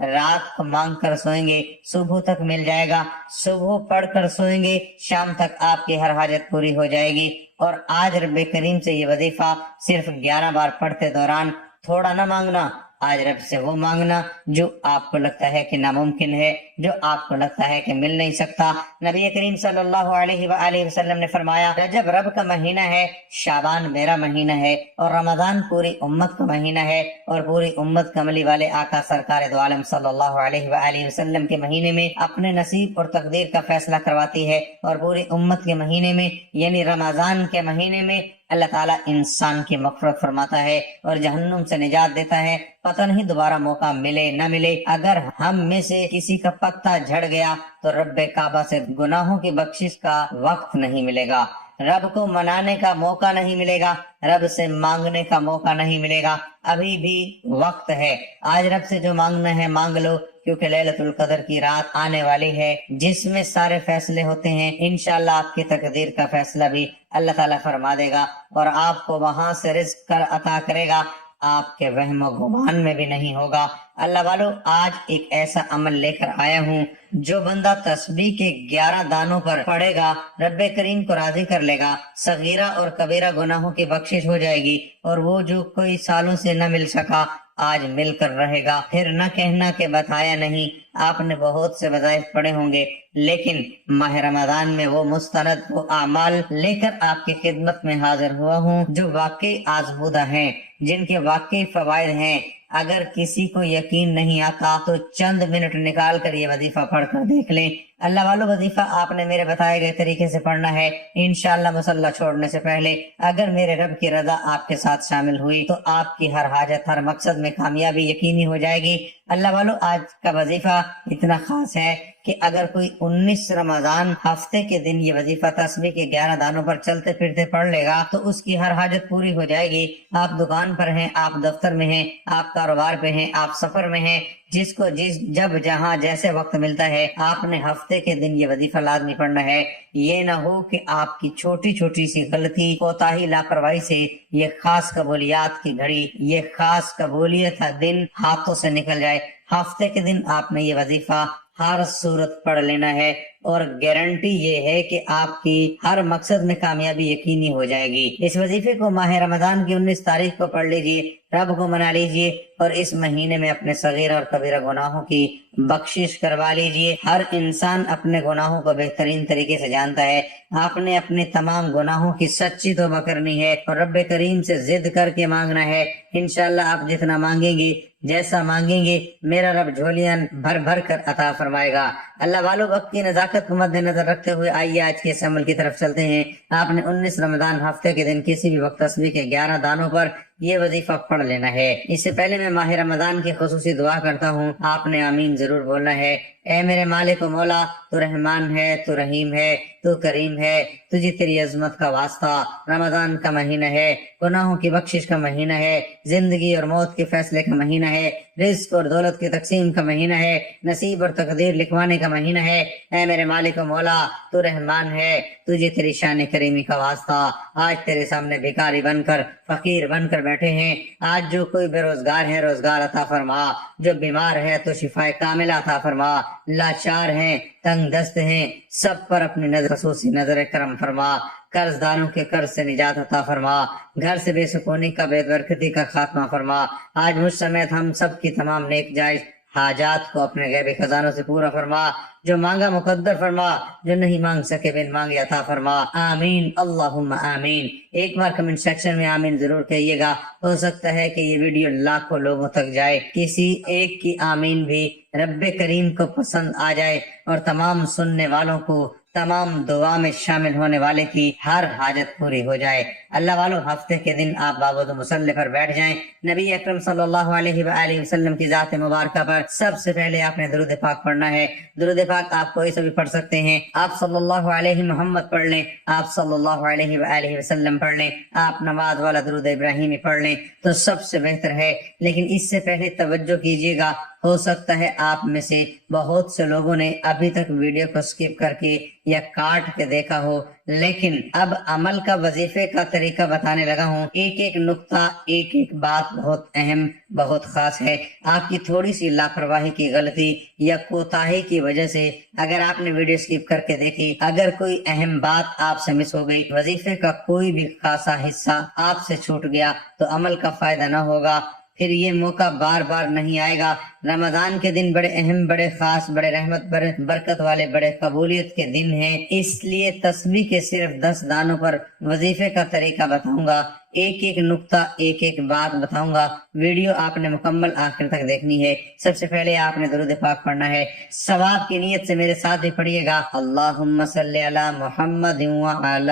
رات کو مانگ کر سوئیں گے صبح تک مل جائے گا، صبح پڑھ کر سوئیں گے شام تک آپ کی ہر حاجت پوری ہو جائے گی۔ اور آج رب کریم سے یہ وظیفہ صرف 11 بار پڑھتے دوران تھوڑا نہ مانگنا، آج رب سے وہ مانگنا جو آپ کو لگتا ہے کہ ناممکن ہے، جو آپ کو لگتا ہے کہ مل نہیں سکتا۔ نبی کریم صلی اللہ علیہ وآلہ وسلم نے فرمایا، رجب رب کا مہینہ ہے، شعبان میرا مہینہ ہے، اور رمضان پوری امت کا مہینہ ہے، اور پوری امت کملی والے آقا سرکار دو عالم صلی اللہ علیہ وآلہ وسلم کے مہینے میں اپنے نصیب اور تقدیر کا فیصلہ کرواتی ہے، اور پوری امت کے مہینے میں یعنی رمضان کے مہینے میں اللہ تعالیٰ انسان کی مغفرت فرماتا ہے اور جہنم سے نجات دیتا ہے۔ پتہ نہیں دوبارہ موقع ملے نہ ملے، اگر ہم میں سے کسی کا پتا جھڑ گیا تو رب کعبہ سے گناہوں کی بخشش کا وقت نہیں ملے گا، رب کو منانے کا موقع نہیں ملے گا، رب سے مانگنے کا موقع نہیں ملے گا۔ ابھی بھی وقت ہے، آج رب سے جو مانگنا ہے مانگ لو، کیونکہ لیلۃ القدر کی رات آنے والی ہے جس میں سارے فیصلے ہوتے ہیں۔ انشاءاللہ آپ کی تقدیر کا فیصلہ بھی اللہ تعالیٰ فرما دے گا اور آپ کو وہاں سے رزق کر عطا کرے گا، آپ کے وہم و گمان میں بھی نہیں ہوگا۔ اللہ والو، آج ایک ایسا عمل لے کر آیا ہوں جو بندہ تسبیح کے 11 دانوں پر پڑے گا رب کریم کو راضی کر لے گا، صغیرہ اور کبیرہ گناہوں کی بخشش ہو جائے گی، اور وہ جو کوئی سالوں سے نہ مل سکا آج مل کر رہے گا۔ پھر نہ کہنا کہ بتایا نہیں، آپ نے بہت سے وظائف پڑھے ہوں گے، لیکن ماہ رمضان میں وہ مستند وہ اعمال لے کر آپ کی خدمت میں حاضر ہوا ہوں جو واقعی آزمودہ ہیں، جن کے واقعی فوائد ہیں۔ اگر کسی کو یقین نہیں آتا تو چند منٹ نکال کر یہ وظیفہ پڑھ کر دیکھ لیں۔ اللہ والو، وظیفہ آپ نے میرے بتائے گئے طریقے سے پڑھنا ہے۔ انشاءاللہ مصلی چھوڑنے سے پہلے اگر میرے رب کی رضا آپ کے ساتھ شامل ہوئی تو آپ کی ہر حاجت ہر مقصد میں کامیابی یقینی ہو جائے گی۔ اللہ والو، آج کا وظیفہ اتنا خاص ہے کہ اگر کوئی 19 رمضان ہفتے کے دن یہ وظیفہ تسبیح کے 11 دانوں پر چلتے پھرتے پڑھ لے گا تو اس کی ہر حاجت پوری ہو جائے گی۔ آپ دکان پر ہیں، آپ دفتر میں ہیں، آپ کاروبار پہ ہیں، آپ سفر میں ہیں، جس کو جب جہاں جیسے وقت ملتا ہے آپ نے ہفتے کے دن یہ وظیفہ لازمی پڑھنا ہے۔ یہ نہ ہو کہ آپ کی چھوٹی چھوٹی سی غلطی، کوتاہی، لاپرواہی سے یہ خاص قبولیات کی گھڑی، یہ خاص قبولیت کا دن ہاتھوں سے نکل جائے۔ ہفتے کے دن آپ نے یہ وظیفہ ہر صورت پڑھ لینا ہے، اور گارنٹی یہ ہے کہ آپ کی ہر مقصد میں کامیابی یقینی ہو جائے گی۔ اس وظیفے کو ماہ رمضان کی 19 تاریخ کو پڑھ لیجئے، رب کو منا لیجئے، اور اس مہینے میں اپنے صغیر اور کبیرہ گناہوں کی بخشش کروا لیجئے۔ ہر انسان اپنے گناہوں کو بہترین طریقے سے جانتا ہے۔ آپ نے اپنے تمام گناہوں کی سچی توبہ کرنی ہے اور رب کریم سے ضد کر کے مانگنا ہے۔ انشاءاللہ آپ جتنا مانگیں گے، جیسا مانگیں گے، میرا رب جھولیاں بھر بھر کر عطا فرمائے گا۔ اللہ والو، وقت کی نزاکت کو مد نظر رکھتے ہوئے آئیے آج کے اس عمل کی طرف چلتے ہیں۔ آپ نے 19 رمضان ہفتے کے دن کسی بھی وقت تسبیح کے 11 دانوں پر یہ وظیفہ پڑھ لینا ہے۔ اس سے پہلے میں ماہ رمضان کی خصوصی دعا کرتا ہوں، آپ نے آمین ضرور بولنا ہے۔ اے میرے مالک و مولا، تو رحمان ہے، تو رحیم ہے، تو کریم ہے، تجھے تیری عظمت کا واسطہ۔ رمضان کا مہینہ ہے، گناہوں کی بخشش کا مہینہ ہے، زندگی اور موت کے فیصلے کا مہینہ ہے، رزق اور دولت کی تقسیم کا مہینہ ہے، نصیب اور تقدیر لکھوانے کا مہینہ ہے۔ اے میرے مالک و مولا، تو رحمان ہے، تجھے تیری شان کریمی کا واسطہ۔ آج تیرے سامنے بھکاری بن کر، فقیر بن کر بیٹھے ہیں۔ آج جو کوئی بے روزگار ہے روزگار عطا فرما، جو بیمار ہے تو شفا کاملہ عطا فرما، لاچار ہیں، تنگ دست ہیں، سب پر اپنی نظر خصوصی نظر کرم فرما، قرض داروں کے قرض سے نجات عطا فرما، گھر سے بے سکونی کا، بے برکتی کا خاتمہ فرما۔ آج مجھ سمیت ہم سب کی تمام نیک جائز حاجات کو اپنے غیبی خزانوں سے پورا فرما، جو مانگا مقدر فرما، جو نہیں مانگ سکے بن مانگے عطا فرما۔ آمین اللہم آمین۔ ایک بار کمنٹ سیکشن میں آمین ضرور کہیے گا، ہو سکتا ہے کہ یہ ویڈیو لاکھوں لوگوں تک جائے، کسی ایک کی آمین بھی رب کریم کو پسند آ جائے اور تمام سننے والوں کو، تمام دعا میں شامل ہونے والے کی ہر حاجت پوری ہو جائے۔ اللہ والو، ہفتے کے دن آپ بابود مصلی پر بیٹھ جائیں، نبی اکرم صلی اللہ علیہ وآلہ وسلم کی ذات مبارکہ پر سب سے پہلے آپ نے درود پاک پڑھنا ہے۔ درود پاک آپ کوئی سے بھی پڑھ سکتے ہیں، آپ صلی اللہ علیہ محمد پڑھ لیں، آپ صلی اللہ علیہ وآلہ وسلم پڑھ لیں، آپ نماز والا درود ابراہیمی پڑھ لیں تو سب سے بہتر ہے۔ لیکن اس سے پہلے توجہ کیجیے گا، ہو سکتا ہے آپ میں سے بہت سے لوگوں نے ابھی تک ویڈیو کو سکپ کر کے یا کاٹ کے دیکھا ہو، لیکن اب عمل کا وظیفے کا طریقہ بتانے لگا ہوں۔ ایک ایک نقطہ، ایک ایک بات بہت اہم، بہت خاص ہے۔ آپ کی تھوڑی سی لاپرواہی کی غلطی یا کوتاہی کی وجہ سے اگر آپ نے ویڈیو سکپ کر کے دیکھی، اگر کوئی اہم بات آپ سے مس ہو گئی، وظیفے کا کوئی بھی خاصا حصہ آپ سے چھوٹ گیا تو عمل کا فائدہ نہ ہوگا، پھر یہ موقع بار بار نہیں آئے گا۔ رمضان کے دن بڑے اہم، بڑے خاص، بڑے رحمت، بڑے برکت والے، بڑے قبولیت کے دن ہیں، اس لیے تسبیح کے صرف 10 دانوں پر وظیفے کا طریقہ بتاؤں گا، ایک ایک نقطہ، ایک ایک بات بتاؤں گا۔ ویڈیو آپ نے مکمل آخر تک دیکھنی ہے۔ سب سے پہلے آپ نے درود پاک پڑھنا ہے، ثواب کی نیت سے میرے ساتھ بھی پڑھیے گا۔ اللہم صلی علی محمد وعلی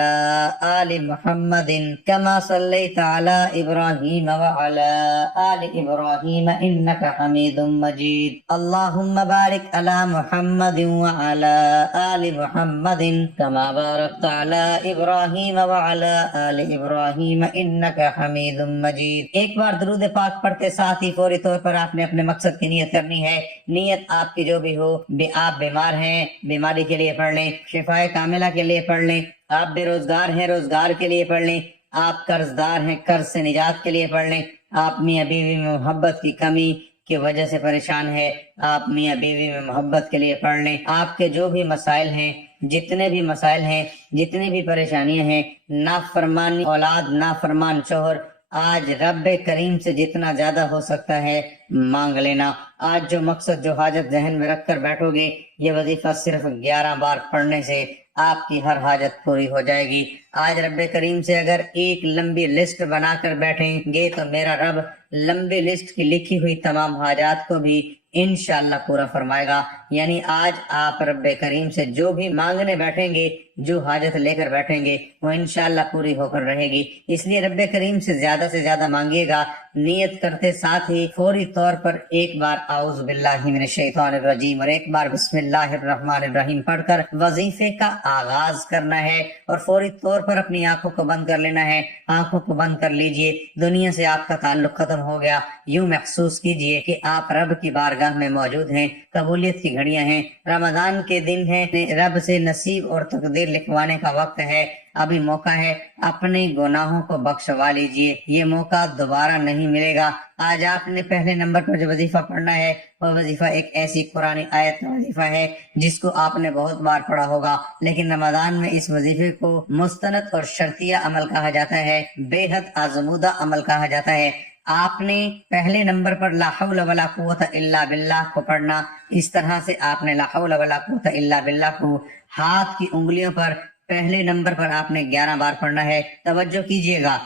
آل محمد کما صلیت علی ابراہیم وعلی آل ابراہیم انک حمید مجید۔ اللہم بارک علی محمد وعلی آل محمد کما بارکت علی ابراہیم وعلی آل ابراہیم انک حمید مجید۔ ایک بار درود پاک پڑھتے ساتھ ہی فوری طور پر آپ نے اپنے مقصد کی نیت کرنی ہے۔ نیت آپ کی جو بھی ہو، آپ بیمار ہیں، بیماری کے لیے پڑھ لیں، شفائے کاملہ کے لیے پڑھ لیں، آپ بے روزگار ہیں، روزگار کے لیے پڑھ لیں، آپ قرض دار ہیں، قرض سے نجات کے لیے پڑھ لیں، آپ میاں بیوی میں محبت کی کمی کی وجہ سے پریشان ہے، آپ میاں بیوی میں محبت کے لیے پڑھ لیں۔ آپ کے جو بھی مسائل ہیں، جتنے بھی مسائل ہیں، جتنی بھی پریشانیاں ہیں، نافرمان اولاد، نافرمان شوہر، آج رب کریم سے جتنا زیادہ ہو سکتا ہے مانگ لینا۔ آج جو مقصد، جو حاجت ذہن میں رکھ کر بیٹھو گے، یہ وظیفہ صرف 11 بار پڑھنے سے آپ کی ہر حاجت پوری ہو جائے گی۔ آج رب کریم سے اگر ایک لمبی لسٹ بنا کر بیٹھیں گے تو میرا رب لمبی لسٹ کی لکھی ہوئی تمام حاجات کو بھی انشاءاللہ پورا فرمائے گا۔ یعنی آج آپ رب کریم سے جو بھی مانگنے بیٹھیں گے، جو حاجت لے کر بیٹھیں گے، وہ انشاءاللہ پوری ہو کر رہے گی۔ اس لیے رب کریم سے زیادہ مانگیے گا۔ نیت کرتے ساتھ ہی فوری طور پر ایک بار اعوذ باللہ من الشیطان الرجیم اور ایک بار بسم اللہ الرحمن الرحیم پڑھ کر وظیفے کا آغاز کرنا ہے، اور فوری طور پر اپنی آنکھوں کو بند کر لینا ہے۔ آنکھوں کو بند کر لیجئے، دنیا سے آپ کا تعلق ختم ہو گیا۔ یوں محسوس کیجئے کہ آپ رب کی بارگاہ میں موجود ہیں، قبولیت کی گھڑیاں ہیں، رمضان کے دن ہیں، رب سے نصیب اور تقدیر لکھوانے کا وقت ہے۔ ابھی موقع ہے، اپنے گناہوں کو بخشوا لیجئے، یہ موقع دوبارہ نہیں ملے گا۔ آج آپ نے پہلے نمبر پر جو وظیفہ پڑھنا ہے، وہ وظیفہ ایک ایسی قرآن آیت کا وظیفہ ہے جس کو آپ نے بہت بار پڑھا ہوگا، لیکن رمضان میں اس وظیفے کو مستند اور شرطیہ عمل کہا جاتا ہے، بے حد آزمودہ عمل کہا جاتا ہے۔ آپ نے پہلے نمبر پر لا حول ولا قوت الا باللہ کو پڑھنا، اس طرح سے آپ نے لا حول ولا قوت الا باللہ کو ہاتھ کی انگلیوں پر پہلے نمبر پر آپ نے 11 بار پڑھنا ہے۔ توجہ کیجئے گا،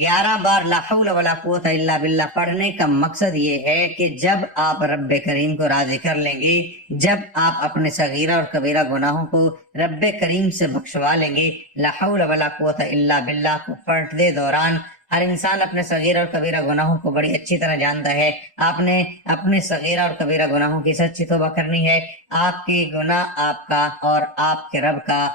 11 بار لا حول ولا قوت الا باللہ پڑھنے کا مقصد یہ ہے کہ جب آپ رب کریم کو راضی کر لیں گے، جب آپ اپنے صغیرہ اور کبیرہ گناہوں کو رب کریم سے بخشوا لیں گے، لا حول ولا قوت الا باللہ کو پڑھتے دوران ہر انسان اپنے صغیرہ اور کبیرہ گناہوں کو بڑی اچھی طرح جانتا ہے۔ آپ نے اپنے صغیرہ اور کبیرہ گناہوں کی سچی توبہ کرنی ہے۔ آپ کی گناہ آپ کا اور آپ کے رب کا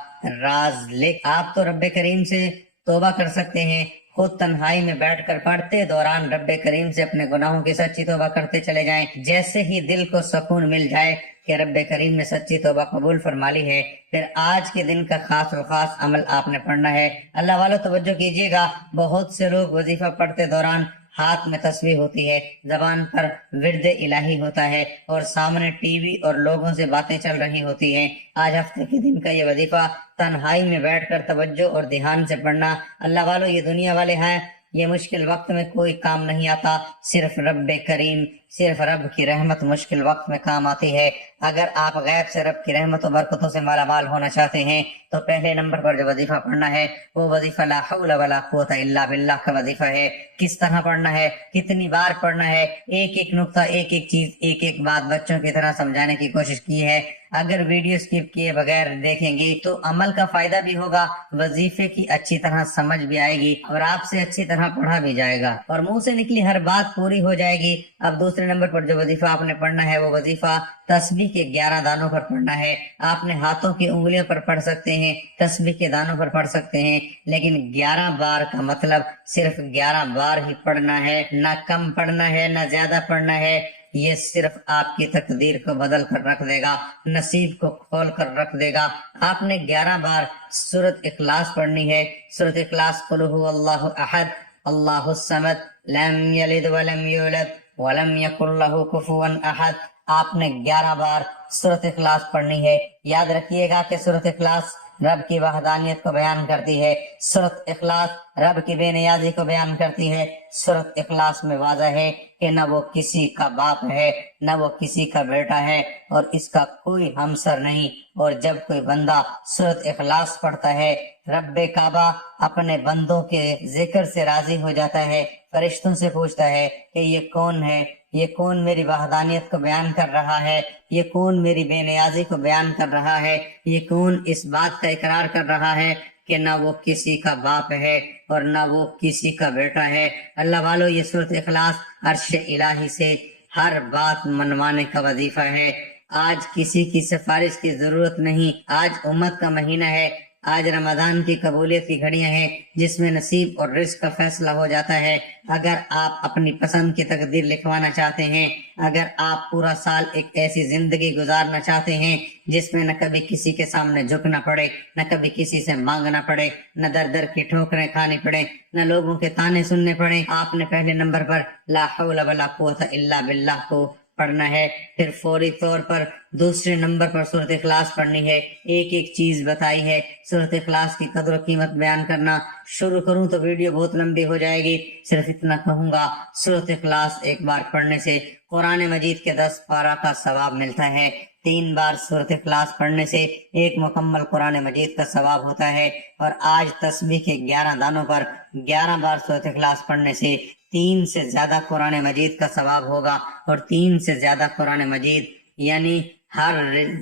راز لکھ، آپ تو رب کریم سے توبہ کر سکتے ہیں، خود تنہائی میں بیٹھ کر پڑھتے دوران رب کریم سے اپنے گناہوں کی سچی توبہ کرتے چلے جائیں۔ جیسے ہی دل کو سکون مل جائے کہ رب کریم نے سچی توبہ قبول فرما لی ہے، پھر آج کے دن کا خاص و خاص عمل آپ نے پڑھنا ہے۔ اللہ والو توجہ کیجیے گا، بہت سے لوگ وظیفہ پڑھتے دوران ہاتھ میں تسبیح ہوتی ہے، زبان پر ورد الہی ہوتا ہے، اور سامنے ٹی وی اور لوگوں سے باتیں چل رہی ہوتی ہیں۔ آج ہفتے کے دن کا یہ وظیفہ تنہائی میں بیٹھ کر توجہ اور دھیان سے پڑھنا۔ اللہ والو، یہ دنیا والے ہیں، یہ مشکل وقت میں کوئی کام نہیں آتا، صرف رب کریم، صرف رب کی رحمت مشکل وقت میں کام آتی ہے۔ اگر آپ غیب سے رب کی رحمت و برکتوں سے مالا مال ہونا چاہتے ہیں تو پہلے نمبر پر جو وظیفہ پڑھنا ہے وہ وظیفہ لا حول ولا قوت الا باللہ کا وظیفہ ہے۔ کس طرح پڑھنا ہے، کتنی بار پڑھنا ہے، ایک ایک نقطہ، ایک ایک چیز، ایک ایک بات بچوں کی طرح سمجھانے کی کوشش کی ہے۔ اگر ویڈیو سکپ کیے بغیر دیکھیں گے تو عمل کا فائدہ بھی ہوگا، وظیفے کی اچھی طرح سمجھ بھی آئے گی اور آپ سے اچھی طرح پڑھا بھی جائے گا اور منہ سے نکلی ہر بات پوری ہو جائے گی۔ اب دوسرے نمبر پر جو وظیفہ آپ نے پڑھنا ہے وہ وظیفہ تسبیح کے 11 دانوں پر پڑھنا ہے۔ آپ نے ہاتھوں کی انگلیوں پر پڑھ سکتے ہیں، تسبیح کے دانوں پر پڑھ سکتے ہیں، لیکن 11 بار کا مطلب صرف 11 بار ہی پڑھنا ہے، نہ کم پڑھنا ہے نہ زیادہ پڑھنا ہے۔ یہ صرف آپ کی تقدیر کو بدل کر رکھ دے گا، نصیب کو کھول کر رکھ دے گا۔ آپ نے 11 بار سورۃ اخلاص پڑھنی ہے۔ سورۃ اخلاص قل هو اللہ احد اللہ الصمد لم یلد ولم یولد ولم یکن لہ کفوا احد۔ آپ نے 11 بار سورۃ اخلاص پڑھنی ہے۔ یاد رکھیے گا کہ سورۃ اخلاص رب کی وحدانیت کو بیان کرتی ہے، سورۃ اخلاص رب کی بے نیازی کو بیان کرتی ہے۔ سورۃ اخلاص میں واضح ہے کہ نہ وہ کسی کا باپ ہے نہ وہ کسی کا بیٹا ہے اور اس کا کوئی ہمسر نہیں۔ اور جب کوئی بندہ سورۃ اخلاص پڑھتا ہے، رب کعبہ اپنے بندوں کے ذکر سے راضی ہو جاتا ہے، فرشتوں سے پوچھتا ہے کہ یہ کون ہے، یہ کون میری وحدانیت کو بیان کر رہا ہے، یہ کون میری بے نیازی کو بیان کر رہا ہے، یہ کون اس بات کا اقرار کر رہا ہے کہ نہ وہ کسی کا باپ ہے اور نہ وہ کسی کا بیٹا ہے۔ اللہ والو، یہ سورۃ اخلاص عرش الہی سے ہر بات منوانے کا وظیفہ ہے۔ آج کسی کی سفارش کی ضرورت نہیں، آج امت کا مہینہ ہے، آج رمضان کی قبولیت کی گھڑیاں ہیں جس میں نصیب اور رزق کا فیصلہ ہو جاتا ہے۔ اگر آپ اپنی پسند کی تقدیر لکھوانا چاہتے ہیں، اگر آپ پورا سال ایک ایسی زندگی گزارنا چاہتے ہیں جس میں نہ کبھی کسی کے سامنے جھکنا پڑے، نہ کبھی کسی سے مانگنا پڑے، نہ در در کی ٹھوکریں کھانی پڑے، نہ لوگوں کے تانے سننے پڑے، آپ نے پہلے نمبر پر لا حول ولا قوت الا باللہ کو پڑھنا ہے۔ پھر فوری طور پر دوسرے نمبر پر سورۃ اخلاص پڑھنی ہے۔ ایک ایک چیز بتائی ہے، سورۃ اخلاص کی قدر و قیمت بیان کرنا شروع کروں تو ویڈیو بہت لمبی ہو جائے گی، صرف اتنا کہوں گا، سورۃ اخلاص ایک بار پڑھنے سے قرآن مجید کے 10 پارہ کا ثواب ملتا ہے، 3 بار سورۃ اخلاص پڑھنے سے ایک مکمل قرآن مجید کا ثواب ہوتا ہے، اور آج تسبیح کے 11 دانوں پر 11 بار سورۃ اخلاص پڑھنے سے 3 سے زیادہ قرآن مجید کا ثواب ہوگا، اور 3 سے زیادہ قرآن مجید یعنی ہر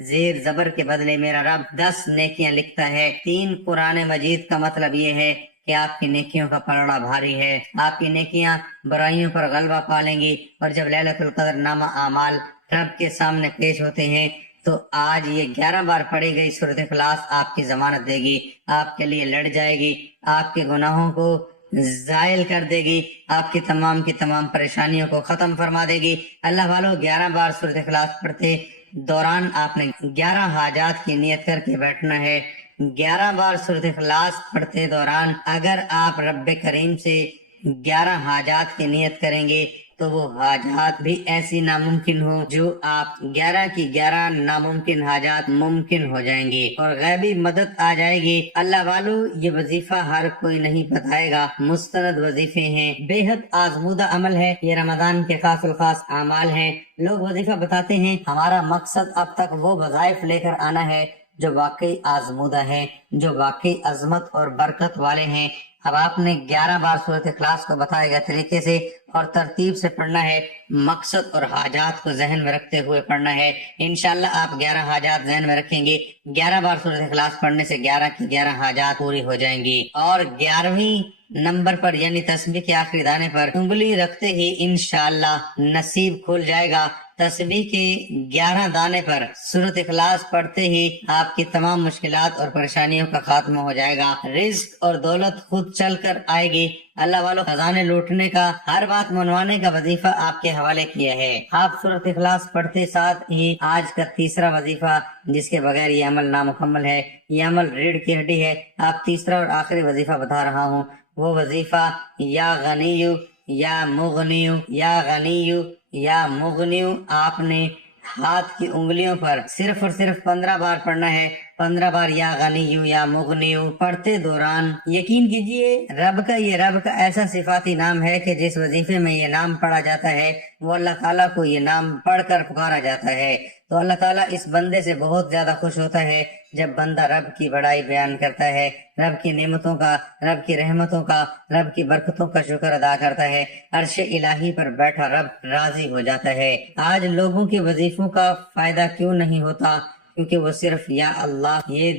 زیر زبر کے بدلے میرا رب 10 نیکیاں لکھتا ہے۔ 3 قرآن مجید کا مطلب یہ ہے کہ آپ کی نیکیوں کا پلڑا بھاری ہے، آپ کی نیکیاں برائیوں پر غلبہ پالیں گی، اور جب لیلۃ القدر نامہ اعمال رب کے سامنے پیش ہوتے ہیں تو آج یہ 11 بار پڑھی گئی سورۃ اخلاص آپ کی ضمانت دے گی، آپ کے لیے لڑ جائے گی، آپ کے گناہوں کو زائل کر دے گی، آپ کی تمام پریشانیوں کو ختم فرما دے گی۔ اللہ والو، 11 بار سورۃ اخلاص پڑھتے دوران آپ نے 11 حاجات کی نیت کر کے بیٹھنا ہے۔ 11 بار سورۃ اخلاص پڑھتے دوران اگر آپ رب کریم سے 11 حاجات کی نیت کریں گے تو وہ حاجات بھی ایسی ناممکن ہو جو آپ 11 کی 11 ناممکن حاجات ممکن ہو جائیں گی اور غیبی مدد آ جائے گی۔ اللہ والو، یہ وظیفہ ہر کوئی نہیں بتائے گا، مستند وظیفے ہیں، بے حد آزمودہ عمل ہے، یہ رمضان کے خاص الخاص اعمال ہیں۔ لوگ وظیفہ بتاتے ہیں، ہمارا مقصد اب تک وہ وظائف لے کر آنا ہے جو واقعی آزمودہ ہیں، جو واقعی عظمت اور برکت والے ہیں۔ اب آپ نے 11 بار سورۃ اخلاص کو بتائے گئے طریقے سے اور ترتیب سے پڑھنا ہے، مقصد اور حاجات کو ذہن میں رکھتے ہوئے پڑھنا ہے۔ انشاءاللہ آپ 11 حاجات ذہن میں رکھیں گے، 11 بار سورۃ اخلاص پڑھنے سے 11 کی 11 حاجات پوری ہو جائیں گی، اور 11ویں نمبر پر یعنی تسبیح کے آخری دانے پر انگلی رکھتے ہی انشاءاللہ نصیب کھل جائے گا۔ تسبیح کے 11 دانے پر سورۃ اخلاص پڑھتے ہی آپ کی تمام مشکلات اور پریشانیوں کا خاتمہ ہو جائے گا، رزق اور دولت خود چل کر آئے گی۔ اللہ والو، خزانے لوٹنے کا، ہر بات منوانے کا وظیفہ آپ کے حوالے کیا ہے۔ آپ سورۃ اخلاص پڑھتے ساتھ ہی آج کا تیسرا وظیفہ جس کے بغیر یہ عمل نامکمل ہے، یہ عمل ریڑھ کی ہڈی ہے، آپ تیسرا اور آخری وظیفہ بتا رہا ہوں، وہ وظیفہ یا غنیو یا مغنیو یا غنیو یا مغنیو آپ نے ہاتھ کی انگلیوں پر صرف اور صرف 15 بار پڑھنا ہے۔ 15 بار یا غنیو یا مغنیو پڑھتے دوران یقین کیجئے رب کا ایسا صفاتی نام ہے کہ جس وظیفے میں یہ نام پڑھا جاتا ہے وہ اللہ تعالیٰ کو یہ نام پڑھ کر پکارا جاتا ہے، تو اللہ تعالیٰ اس بندے سے بہت زیادہ خوش ہوتا ہے جب بندہ رب کی بڑائی بیان کرتا ہے، رب کی نعمتوں کا، رب کی رحمتوں کا، رب کی برکتوں کا شکر ادا کرتا ہے، عرش الہی پر بیٹھا رب راضی ہو جاتا ہے۔ آج لوگوں کے وظیفوں کا فائدہ کیوں نہیں ہوتا؟ کیونکہ وہ صرف یا اللہ یہ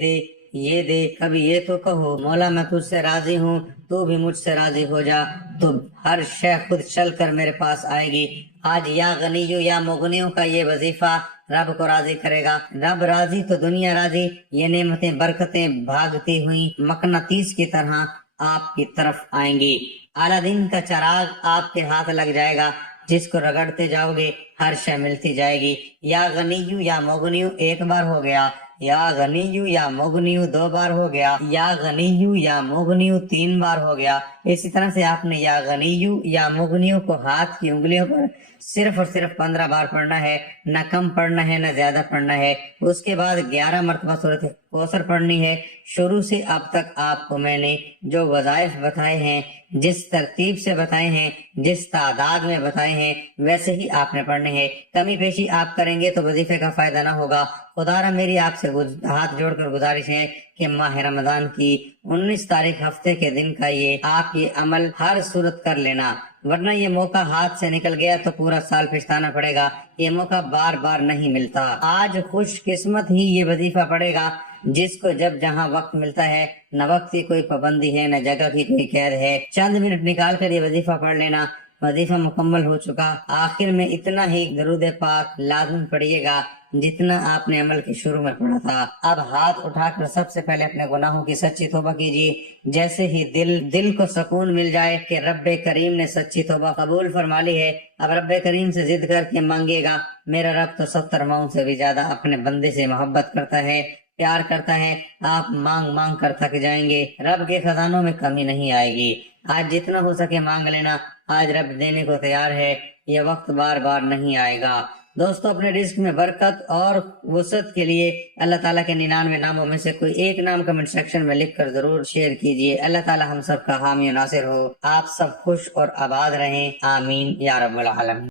دے، کبھی یہ تو کہو مولا میں تجھ سے راضی ہوں، تو بھی مجھ سے راضی ہو جا، تو ہر شے خود چل کر میرے پاس آئے گی۔ آج یا غنیو یا مغنیو کا یہ وظیفہ رب کو راضی کرے گا، رب راضی تو دنیا راضی، یہ نعمتیں برکتیں بھاگتی ہوئی مقناطیس کی طرح آپ کی طرف آئیں گی۔ اعلیٰ دین کا چراغ آپ کے ہاتھ لگ جائے گا، جس کو رگڑتے جاؤ گے ہر شے ملتی جائے گی. یا غنیو یا مغنیو ایک بار ہو گیا, یا غنیو یا مغنیو دو بار ہو گیا, یا غنیو یا مغنیو تین بار ہو گیا. اسی طرح سے آپ نے یا غنیو یا مغنیو کو ہاتھ کی انگلیوں پر صرف اور صرف 15 بار پڑھنا ہے, نہ کم پڑھنا ہے نہ زیادہ پڑھنا ہے. اس کے بعد 11 مرتبہ سورۃ کوثر پڑھنی ہے. شروع سے اب تک آپ کو میں نے جو وظائف بتائے ہیں, جس ترتیب سے بتائے ہیں, جس تعداد میں بتائے ہیں, ویسے ہی آپ نے پڑھنے ہیں. کمی بیشی آپ کریں گے تو وظیفے کا فائدہ نہ ہوگا. خدا را میری آپ سے ہاتھ جوڑ کر گزارش ہے کہ ماہ رمضان کی 19 تاریخ ہفتے کے دن کا آپ یہ عمل ہر صورت کر لینا, ورنہ یہ موقع ہاتھ سے نکل گیا تو پورا سال پچھتانا پڑے گا. یہ موقع بار بار نہیں ملتا. آج خوش قسمت ہی یہ وظیفہ پڑے گا جس کو جب جہاں وقت ملتا ہے. نہ وقت کی کوئی پابندی ہے, نہ جگہ کی کوئی قید ہے. چند منٹ نکال کر یہ وظیفہ پڑھ لینا. وظیفہ مکمل ہو چکا. آخر میں اتنا ہی درود پاک لازم پڑھیے گا جتنا آپ نے عمل کے شروع میں پڑھا تھا. اب ہاتھ اٹھا کر سب سے پہلے اپنے گناہوں کی سچی توبہ کیجیے. جیسے ہی دل کو سکون مل جائے کہ رب کریم نے سچی توبہ قبول فرما لی ہے, اب رب کریم سے ضد کر کے مانگیے گا. میرا رب تو 70 ماؤں سے بھی زیادہ اپنے بندے سے محبت کرتا ہے, پیار کرتا ہے. آپ مانگ مانگ کر تھک جائیں گے, رب کے خزانوں میں کمی نہیں آئے گی. آج جتنا ہو سکے مانگ لینا. آج رب دینے کو تیار ہے, یہ وقت بار بار نہیں آئے گا. دوستو, اپنے رزق میں برکت اور وسعت کے لیے اللہ تعالیٰ کے 99 ناموں میں سے کوئی ایک نام کمنٹ سیکشن میں لکھ کر ضرور شیئر کیجیے. اللہ تعالیٰ ہم سب کا حامی و ناصر ہو. آپ سب خوش اور آباد رہیں. آمین یا رب العالمین.